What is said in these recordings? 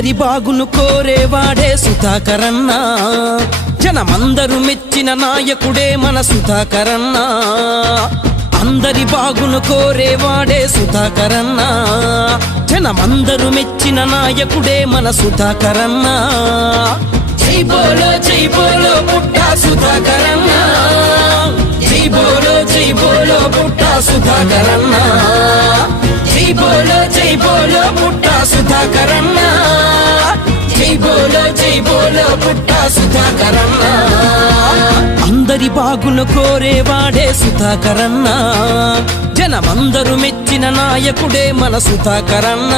అందరి బాగును కోరేవాడే సుధాకరన్న, జనమందరు మెచ్చిన నాయకుడే మన సుధాకరన్న. అందరి బాగును కోరేవాడే సుధాకరన్న, జనమందరు మెచ్చిన నాయకుడే మన సుధాకరన్న. జై బోలో పుట్టా సుధాకరన్న, జై బోలో పుట్టా సుధాకరన్న, జై బోలో పుట్టా సుధాకరన్న, జై బోలో పుట్టా సుధాకరన్న. అందరి బాగును కోరేవాడే సుధాకరన్న, జనమందరు మెచ్చిన నాయకుడే మన సుధాకరన్న.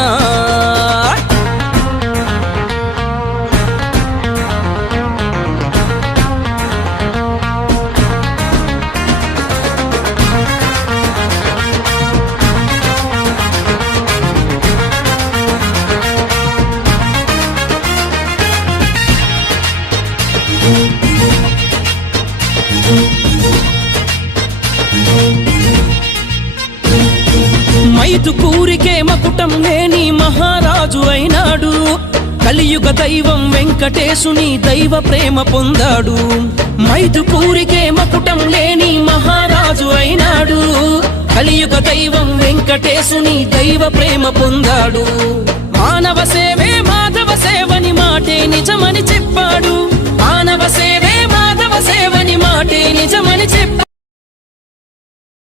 మైదుకూరికే మకుటం లేని మహారాజు అయినాడు, కలియుగ దైవం వెంకటేశుని దైవ ప్రేమ పొందాడు. మైదుకూరికే మకుటం లేని మహారాజు అయినాడు, కలియుగ దైవం వెంకటేశుని దైవ ప్రేమ పొందాడు. మానవ సేవే మాధవ సేవని మాటే నిజమని